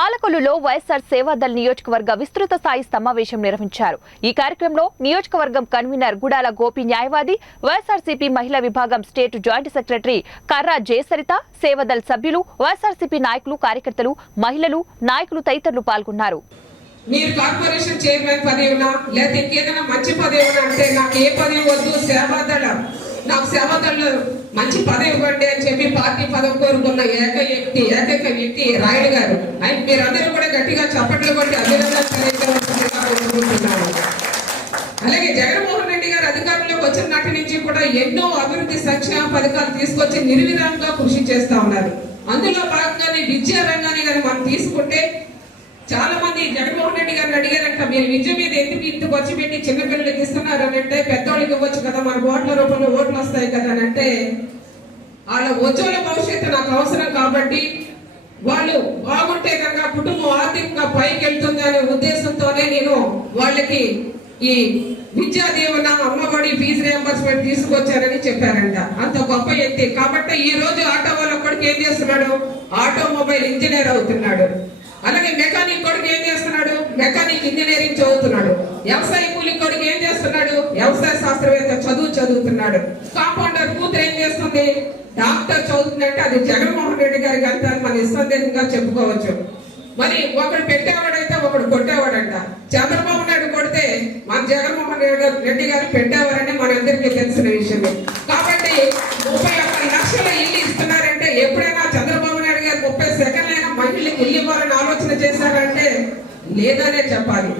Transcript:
పాలకొల్లులో వైఎస్ఆర్ సేవాదళ్ నియోజకవర్గ విస్తృత స్థాయి సమావేశం నిర్వహించారు. ఈ కార్యక్రమంలో నియోజకవర్గం కన్వీనర్ గుడాల గోపి న్యాయవాది, వైఎస్ఆర్సీపీ మహిళా విభాగం స్టేట్ జాయింట్ సెక్రటరీ కర్రా జయసరిత, సేవాదళ్ సభ్యులు, వైఎస్ఆర్సీపీ నాయకులు, కార్యకర్తలు, మహిళలు, నాయకులు తదితరులు పాల్గొన్నారు. మీరు కార్పొరేషన్ చైర్మన్ పదవి ఉన్నా లేదా ఇంకేదైనా మంచి పదవి ఉన్నా అంటే నాకు ఏ పదవి వద్దు, నాకు సేవాదళ్ మంచి పదవి ఇవ్వండి అని చెప్పి పార్టీ పదవి కోరుకున్న ఏకైక వ్యక్తి రాయుడు గారు. మీరందరూ కూడా గట్టిగా చప్పట్లు కొట్టి అభినందనలు. అలాగే జగన్మోహన్ రెడ్డి గారు అధికారంలోకి వచ్చిన నాటి నుంచి కూడా ఎన్నో అభివృద్ధి సంక్షేమ పథకాలు తీసుకొచ్చి నిర్విరామంగా కృషి చేస్తా ఉన్నారు. అందులో భాగంగానే విద్యా రంగాన్ని కానీ మనం తీసుకుంటే చాలా మంది జగన్మోహన్ రెడ్డి గారిని అడిగారంట, మీరు విద్య మీద ఎందుకు ఇంత ఖర్చు పెట్టి చిన్నపిల్లలకి ఇస్తున్నారు అని అంటే, పెద్దవాళ్ళకి ఇవ్వచ్చు కదా, మన ఓట్ల రూపంలో ఓట్లు వస్తాయి కదా అని అంటే, వాళ్ళ ఉజ్వల భవిష్యత్తు నాకు అవసరం కాబట్టి వాళ్ళు బాగుంటే కనుక కుటుంబం ఆర్థికంగా పైకి వెళ్తుంది అనే ఉద్దేశంతోనే నేను వాళ్ళకి ఈ విద్యా దీవెన, అమ్మఒడి, ఫీజు రియంబర్స్మెంట్ తీసుకొచ్చారని చెప్పారంట. అంత గొప్ప వ్యక్తి కాబట్టి ఈ రోజు ఆటో వాళ్ళ కొడుకు ఏం చేస్తున్నాడు, ఆటోమొబైల్ ఇంజనీర్ అవుతున్నాడు. అలాగే మెకానిక్ కొడుకు ఏం చేస్తున్నాడు, మెకానిక్ ఇంజనీరింగ్ చదువుతున్నాడు. వ్యవసాయ కూలి కొడుకు ఏం చేస్తున్నాడు, వ్యవసాయ శాస్త్రవేత్త చదువుతున్నాడు. కాంపౌండర్ కూతురు ఏం చేస్తుంది, డాక్టర్ చదువుతుందంటే అది జగన్మోహన్ రెడ్డి గారికి అంత మన నిస్సందేహంగా చెప్పుకోవచ్చు. మరి ఒకడు పెట్టేవాడైతే ఒకడు కొట్టేవాడంట. చంద్రబాబు నాయుడు కొడితే మన జగన్మోహన్ రెడ్డి గారు పెట్టేవారని మనందరికీ తెలిసిన విషయం. కాబట్టి 31 లక్షల ఇల్లు ఇస్తున్నారంటే ఎప్పుడైనా చంద్రబాబు నాయుడు గారు 30 సెకండ్లైనా మహిళలకు ఇల్లు ఇవ్వాలని ఆలోచన చేశారంటే లేదనే చెప్పాలి.